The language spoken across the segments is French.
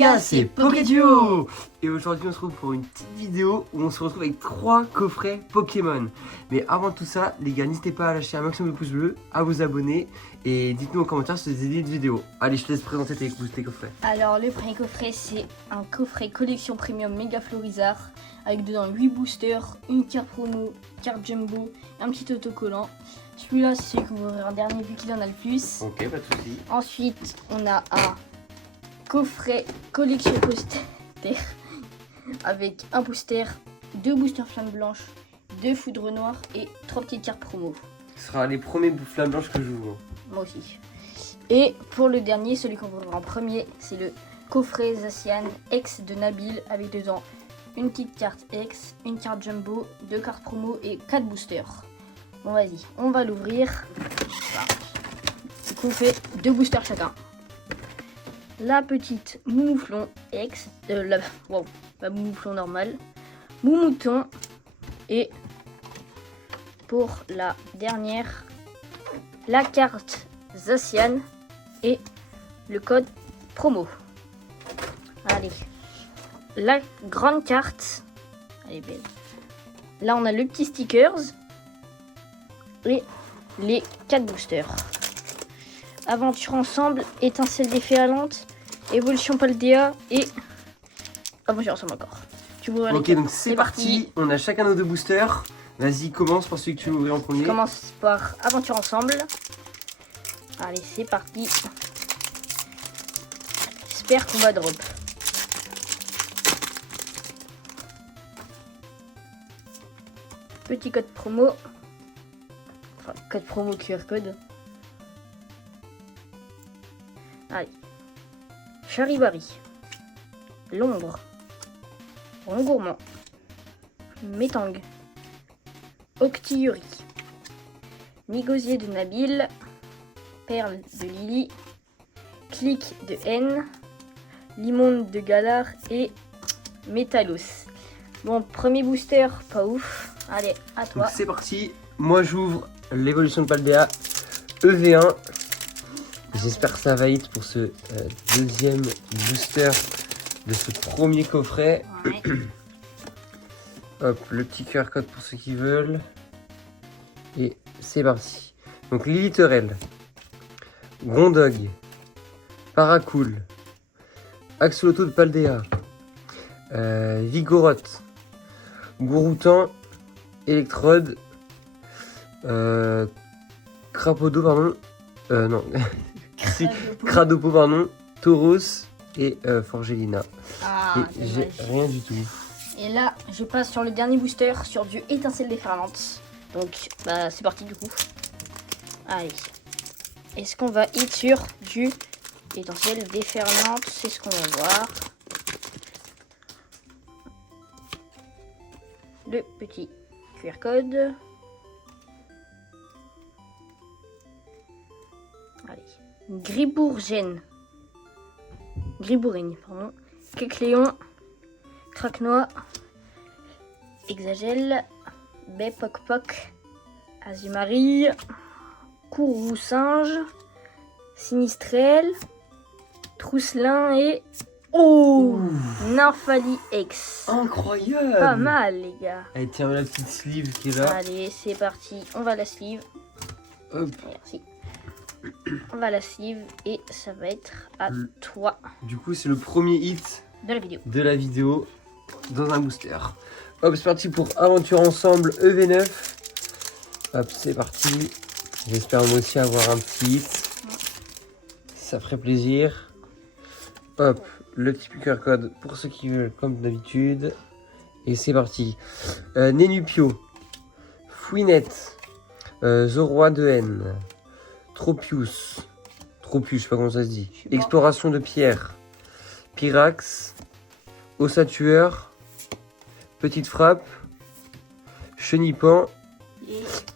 gars, c'est Pokéduo. Et aujourd'hui on se retrouve pour une petite vidéo où on se retrouve avec 3 coffrets Pokémon. Mais avant tout ça, les gars, n'hésitez pas à lâcher un maximum de pouces bleus, à vous abonner et dites-nous en commentaire si vous avez des idées de vidéo. Allez, je te laisse présenter tes coffrets. Alors le premier coffret, c'est un coffret collection premium méga Florizard avec dedans 8 boosters, une carte promo, carte jumbo, un petit autocollant. Celui-là, c'est celui qu'on va ouvrir en dernier vu qu'il en a le plus. Ok, pas de soucis. Ensuite, on a un coffret collection poster avec un booster, 2 boosters flammes blanches, 2 foudres noires et 3 petites cartes promo. Ce sera les premiers flammes blanches que j'ouvre. Moi aussi. Et pour le dernier, celui qu'on va ouvrir en premier, c'est le coffret Zacian X de Nabil avec dedans une petite carte X, une carte jumbo, 2 cartes promo et 4 boosters. Bon, vas-y, on va l'ouvrir. Donc on fait 2 boosters chacun. La petite Moumouflon X, la Moumouflon normale, Moumouton, et pour la dernière, la carte Zacian et le code promo. Allez, la grande carte, elle est belle. Là on a le petit stickers et les 4 boosters. Aventure ensemble, étincelle déferlante, évolution Paldea et aventure ensemble encore. Tu vois, ok, donc c'est parti. On a chacun nos 2 boosters. Vas-y, commence par celui que tu veux ouvrir en premier. Je commence par aventure ensemble. Allez, c'est parti. J'espère qu'on va drop. Petit code promo. Enfin, code promo QR code. Allez. Charivari. L'ombre. Rongourmand. Métang. Octiyuri. Négosier de Nabil. Perle de Lily. Clic de N. Limonde de Galar et Métalos. Bon, premier booster, pas ouf. Allez, à toi. Donc c'est parti. Moi j'ouvre l'évolution de Paldea EV1. J'espère que ça va être pour ce deuxième booster de ce premier coffret. Ouais. Hop, le petit QR code pour ceux qui veulent. Et c'est parti. Donc Lilithorel, Grondog, Paracool, Axolotl de Paldea, Vigoroth, Gouroutan, Electrode, Crapodo, pardon. Non. Cradopo, pardon. Tauros et Forgelina. Ah, et j'ai rien du tout. Et là, je passe sur le dernier booster, sur du étincelle déferlante. Donc, bah, c'est parti du coup. Allez. Est-ce qu'on va hit sur du étincelle déferlante? C'est ce qu'on va voir. Le petit QR code. Allez. Gribourgène. Gribourine, pardon. Kecléon. Craquenois. Exagel. Bepokpok. Azumari. Courroux-singe. Sinistrel. Trousselin et... Oh, Nymphalie X. Incroyable. Pas mal, les gars. Allez, tiens la petite sleeve qui est là. Allez, c'est parti. On va la sleeve. Hop. Merci. On va la sleeve et ça va être à toi Du coup, c'est le premier hit de la vidéo. de la vidéo dans un booster. Hop, c'est parti pour Aventure Ensemble EV9. Hop, c'est parti. J'espère moi aussi avoir un petit hit. Ça ferait plaisir. Hop, le petit QR code pour ceux qui veulent, comme d'habitude. Et c'est parti. Nénupio, Fouinette, Zoroa de N, Tropius, je sais pas comment ça se dit. Exploration de pierre, Pyrax, Ossatueur, Petite Frappe, Chenipan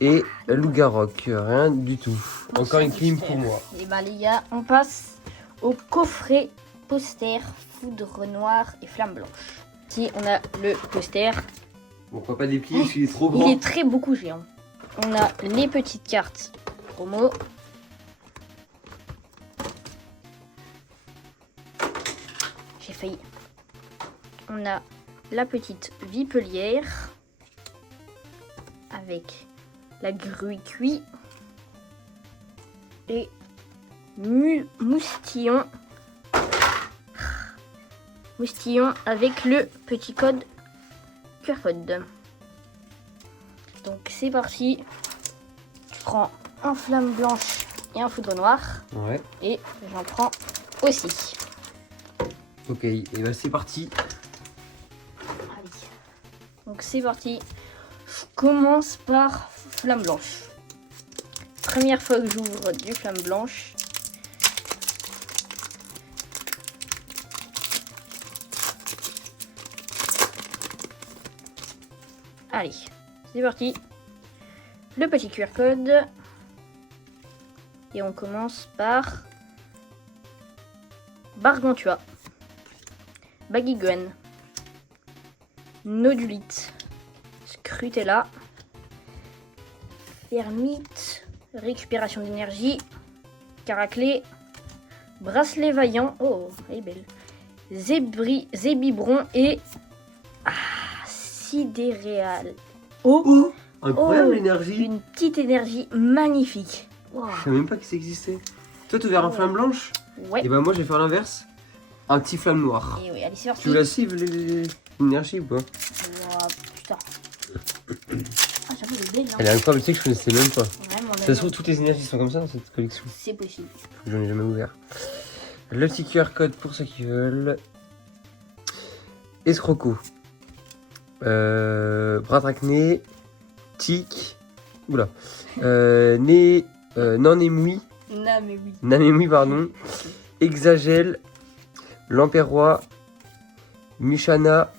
et Lougaroc. Rien du tout. Encore une clim pour moi. Et bah les gars, on passe au coffret poster foudre noire et flamme blanche. Ici on a le poster. Bon, on voit pas des pieds parce qu'il est trop grand. Il est très beaucoup géant. On a les petites cartes promo. coffret. On a la petite vipelière avec la grue cuit et moustillon. Moustillon avec le petit code QR code. Donc c'est parti. Tu prends un flamme blanche et un foudre noir. Ouais. Et j'en prends aussi. Ok, et ben c'est parti. Allez. Donc c'est parti. Je commence par flamme blanche. Première fois que j'ouvre du flamme blanche. Allez, c'est parti. Le petit QR code. Et on commence par Gargantua, Baguiguen, Nodulite, Scrutella, Fermite, récupération d'énergie, Caraclé, Bracelet vaillant, oh, elle est belle, Zébibron et Sidéréal. Oh, incroyable l'énergie. Une petite énergie magnifique. Wow. Je savais même pas que ça existait. Toi, tu ouvert un flamme blanche? Ouais. Et ben moi, je vais faire l'inverse. Un petit flamme noire. Et oui, allez, c'est parti. Tu la cibles l'énergie ou pas? Wow, putain. Ah, j'avoue, elle est belle, hein. Elle est incroyable, tu sais que je connaissais même pas. Vraiment, Ça se trouve, toutes les énergies sont comme ça dans cette collection. c'est possible. J'en ai jamais ouvert. Le petit QR code pour ceux qui veulent. Escroco. Bratracné. Tic. Oula. Nanémoui. Non, mais oui. Nanémoui, pardon. Exagel. Lamperrois. Mushana.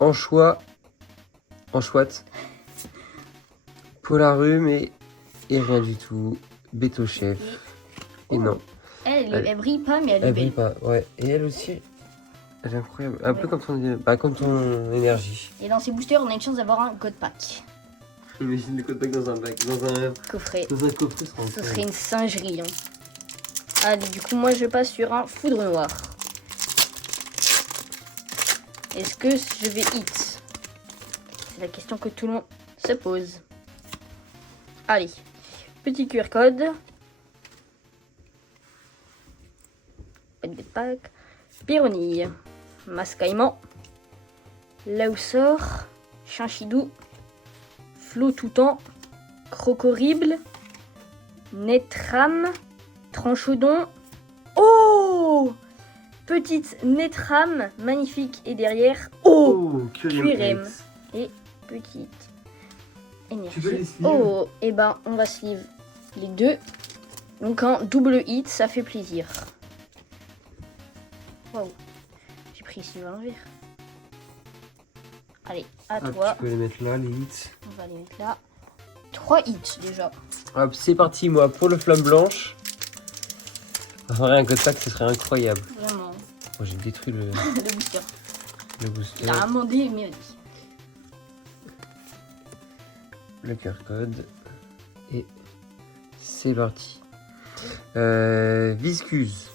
Anchois. Anchoite. Polarum et rien du tout. Béto-chef. Et non. Elle brille pas, mais elle est Elle brille belle. pas, ouais. Et elle aussi, elle est incroyable. Un peu comme ton énergie. Et dans ces boosters, on a une chance d'avoir un code pack. Imagine le code pack dans un bac, dans un Coffret. coffret, Ce serait une singerie. Hein. Allez, du coup, moi je passe sur un foudre noir. Est-ce que je vais hit? C'est la question que tout le monde se pose. Allez, petit QR code. Pack. Pyronille. Mascaillement. Laussor. Chinchidou. Flot-toutant. Crocorible. Netram. Tranchodon. Oh! Petite Netram, magnifique. Et derrière, oh! Cuirem. Et petite énergie. Tu veux les sleeves? Oh! Et ben, on va sleeve les deux. Donc un double hit, ça fait plaisir. Waouh! J'ai pris ici l'envers. Allez, à toi. Tu peux les mettre là, les hits. On va les mettre là. 3 hits déjà. Hop, c'est parti, moi, pour le flamme blanche. En vrai, un code pack, ce serait incroyable. Vraiment. Moi, j'ai détruit le Le booster. booster. Il a amendé, mais vas-y. Le QR code. Et c'est parti. Viscuse.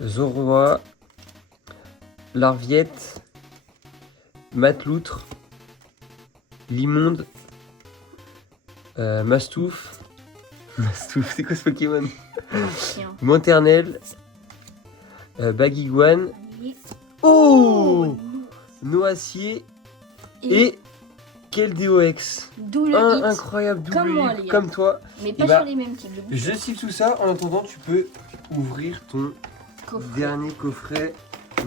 Zoroa. Larviette. Mateloutre. Limonde. Mastouf. Mastouf, c'est quoi ce Pokémon? Tiens. Monternel. Baguiguane. Allez. Oh, Noacier. Et Keldeo-X. D'où le hit. Incroyable, double Comme moi, hit, les gars. comme toi. Mais pas Et bah, sur les mêmes types de boosters. Je cible tout ça. En attendant, tu peux ouvrir ton Coffret. dernier coffret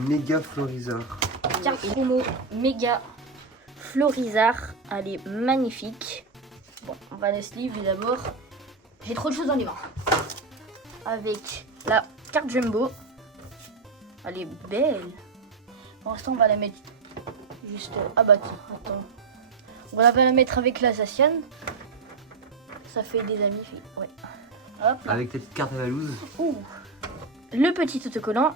méga Florizard. Carte promo méga Florizard. Elle est magnifique. Bon, on va la sleeve d'abord. J'ai trop de choses dans les mains. Avec la carte Jumbo. Elle est belle. Pour l'instant, on va la mettre juste... Ah bah tiens, attends. On va la mettre avec la Zacian. Ça fait des amis. Ouais. Hop là. Avec ta petite carte à la loose. Ouh. Le petit autocollant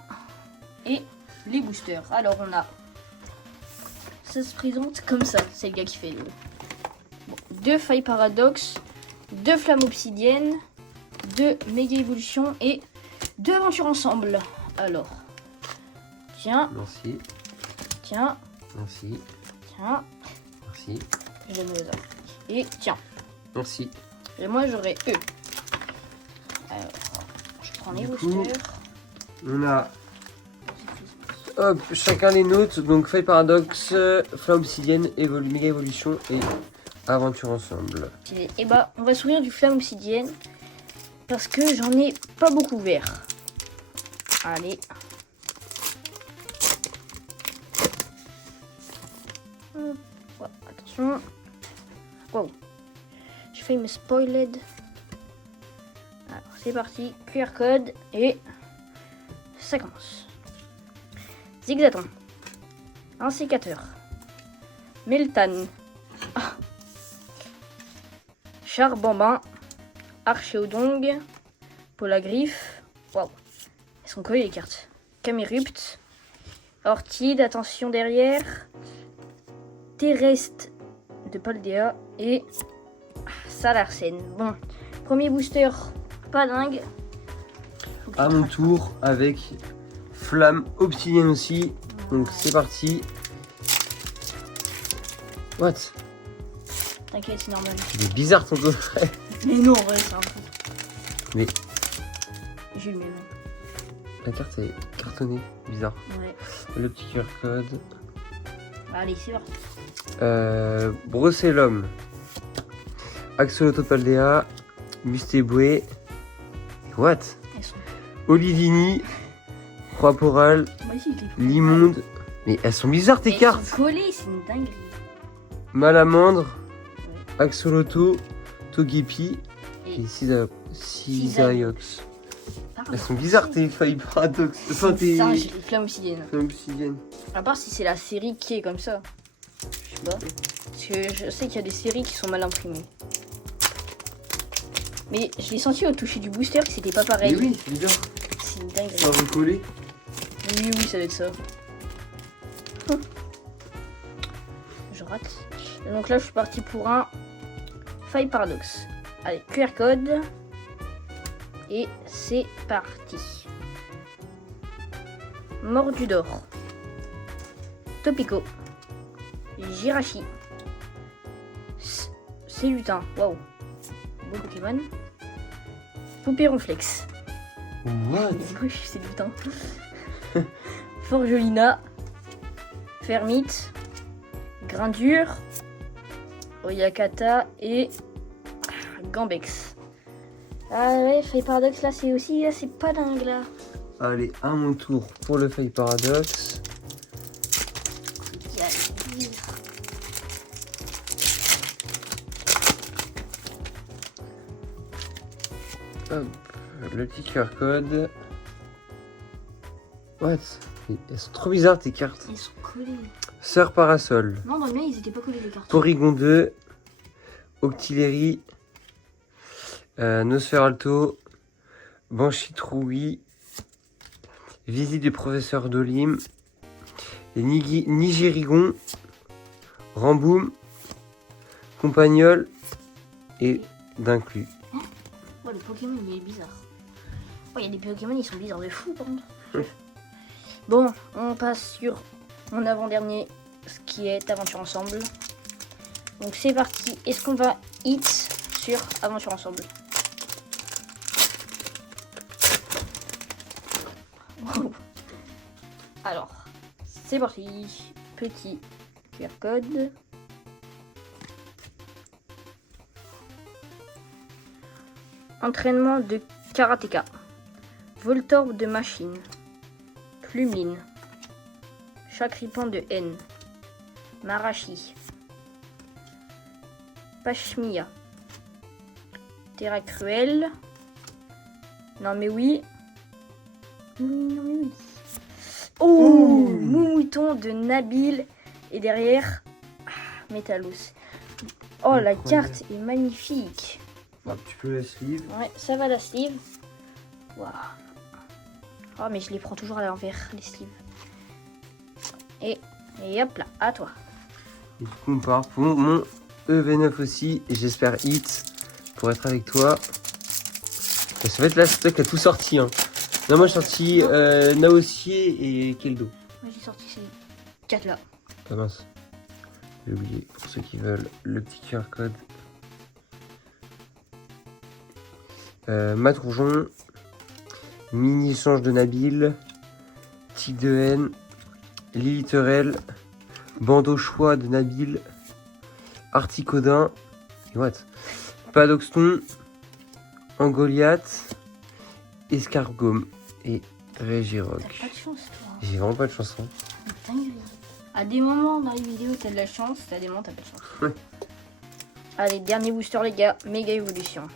et les boosters. Alors on a... Ça se présente comme ça. C'est le gars qui fait le... Bon, 2 failles paradoxe, 2 flammes obsidiennes, 2 méga évolutions et 2 aventures ensemble. Alors, Tiens, Merci. tiens, Merci. tiens. Merci. Je donne au hasard. Et tiens. Merci. Et moi j'aurai E. Alors, je prends les Du coup, boosters. On a hop, chacun les notes. Donc Faille Paradoxe, Flamme Obsidienne, Méga Évolution et Aventure Ensemble. Et bah, on va s'ouvrir du Flamme Obsidienne. Parce que j'en ai pas beaucoup ouvert. Allez. Ouais, attention. Wow. J'ai failli me spoiler. Alors, c'est parti. QR code et ça commence. Zigzaton. Un sécateur. Meltan. Ah. Charbambin. Archéodong. Polagriffe. Waouh. Elles sont collées les cartes. Camérupt. Ortide, attention derrière. Terrestre de Paldea et Salarsen. Bon, premier booster, pas dingue. À mon tour avec Flamme Obsidienne aussi. Donc c'est parti. What? T'inquiète, c'est normal. Il est bizarre ton coffret. Mais non, en vrai, c'est un peu. Mais J'ai eu le même. la carte est cartonnée, bizarre. Ouais. Le petit QR code. Allez, c'est parti. Brocellum, Axolotl Paldea, Mustéboué, what? Elles sont. Olivini, Croix-Poral, Moi aussi, je les prends. Limonde. Mais elles sont bizarres tes Elles cartes. sont collées, c'est une dinguerie. Malamandre, Ouais. Axolotl, Togepi Et et Cisaiox. pardon. Elles sont bizarres tes Failles Paradoxe. Enfin tes Ça, j'ai les flammes obsidiennes. Flammes Obsidiennes. À part si c'est la série qui est comme ça. Je sais pas. Parce que je sais qu'il y a des séries qui sont mal imprimées. Mais je l'ai senti au toucher du booster que c'était pas pareil. Mais oui, c'est bizarre. C'est une dinguerie. Ça va recoller. Oui, oui, ça va être ça. Je rate. Et donc là, je suis parti pour un Faille Paradoxe. Allez, QR code. Et c'est parti. Mordudor. Topico. Jirachi. C'est lutin. Waouh. Beau Pokémon. Poupée Ronflex. What? Oui, c'est lutin. Forgelina. Fermite. Grindure. Oyakata et Gambex. Ah ouais, Faille Paradoxe là, c'est aussi, là, c'est pas dingue là. Allez, à mon tour pour le Faille Paradoxe. Hop, le petit QR code. What? Elles sont trop bizarres tes cartes. Ils sont collés. Sœur Parasol, Non, dans le mien, ils étaient pas collés les cartes. Porygon 2, Octillery, Nosferalto, Banshee-Troui, Visite du professeur Dolim, Nigérigon, Ramboum, Compagnol et D'inclus. Ouais, le Pokémon, il est bizarre. Ouais, il y a des Pokémon, ils sont bizarres de fou, par contre. Bon, on passe sur mon avant-dernier, ce qui est Aventure Ensemble. Donc c'est parti. Est-ce qu'on va hit sur Aventure Ensemble? Wow. Alors, c'est parti. Petit QR code. Entraînement de karatéka. Voltorbe de machine. Plumeline. Chacripan de haine. Marashi. Pashmia. Terra cruelle. Non mais oui. Oui, non mais oui. Oh, Moumouton de Nabil. Et derrière, Métalos. Oh, la Incroyable. carte est magnifique. Hop, tu peux la sleeve. Ouais, ça va la sleeve. Waouh. Oh, mais je les prends toujours à l'envers, les sleeves. Et hop là, à toi. Et du coup, on part pour mon EV9 aussi. Et j'espère hit pour être avec toi. Et ça va être là, c'est toi qui as tout sorti. Hein. Non, moi j'ai sorti Naossier et Keldo. Moi j'ai sorti ces 4 là. Ah mince. J'ai oublié, pour ceux qui veulent, le petit QR code. Matroujon, Mini Change de Nabil, Tic de Haine, Liliterel, Bandeau Choix de Nabil, Articodin, et what? Padoxton, Angoliath, Escargome et Régiroc. T'as pas de chance toi. J'ai vraiment pas de chance. Hein. Dinguerie. À des moments dans les vidéos t'as de la chance, à des moments t'as pas de chance. Ouais. Allez, dernier booster les gars, méga évolution.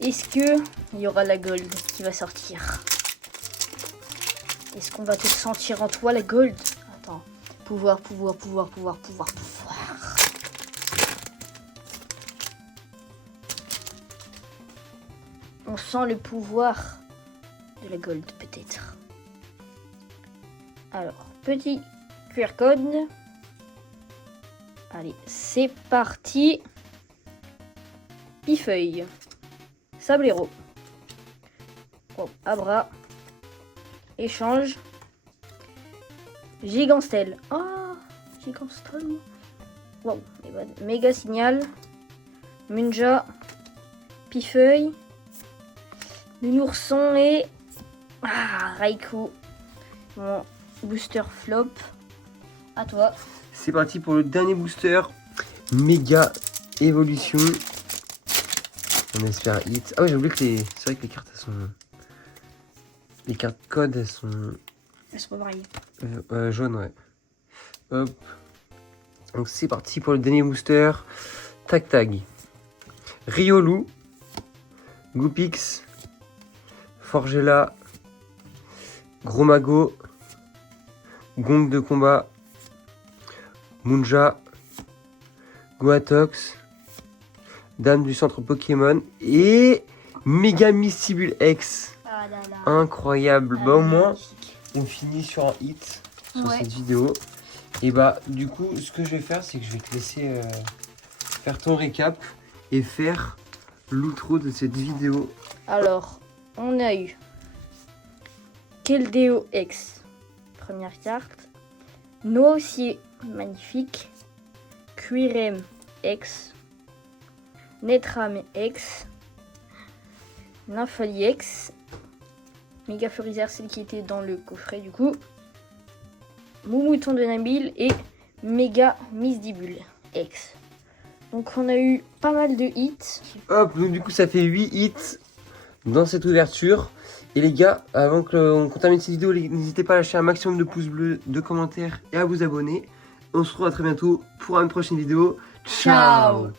Est-ce que il y aura la gold qui va sortir? Est-ce qu'on va te sentir en toi la gold? Attends. Pouvoir. On sent le pouvoir de la gold peut-être. Alors, petit QR code. Allez, c'est parti. Pifeuille. Sablero. Oh, Abra. Échange. Giganstel. Ah, Giganstel. Wow. Méga signal. Munja. Pifeuille. Nounourson et Raikou. Mon booster flop. À toi. C'est parti pour le dernier booster. Méga évolution. On espère hit. Ah ouais, j'ai oublié que c'est vrai que les cartes elles sont. Les cartes codes elles sont. Elles sont pas variées. Jaunes, ouais. Hop. Donc c'est parti pour le dernier booster. Tac Tag. Riolu. Goopix. Forgella. Gros Mago. Gong de combat. Munja. Goatox. Dame du centre Pokémon et Méga Mystibule X. Ah là là. Incroyable. Ah, Bah au moins magnifique. on finit sur un hit sur Ouais. cette vidéo. Et bah du coup ce que je vais faire c'est que je vais te laisser faire ton récap et faire l'outro de cette vidéo. Alors, on a eu Keldeo X, première carte. Noacier, magnifique. Quirem X. Netram X. Nymphali X. Méga Furizer, celle qui était dans le coffret du coup. Moumouton de Nabil et Méga Misdibule X. Donc on a eu pas mal de hits. Hop, donc du coup ça fait 8 hits dans cette ouverture. Et les gars, avant qu'on termine cette vidéo, n'hésitez pas à lâcher un maximum de pouces bleus, de commentaires et à vous abonner. On se retrouve à très bientôt pour une prochaine vidéo. Ciao.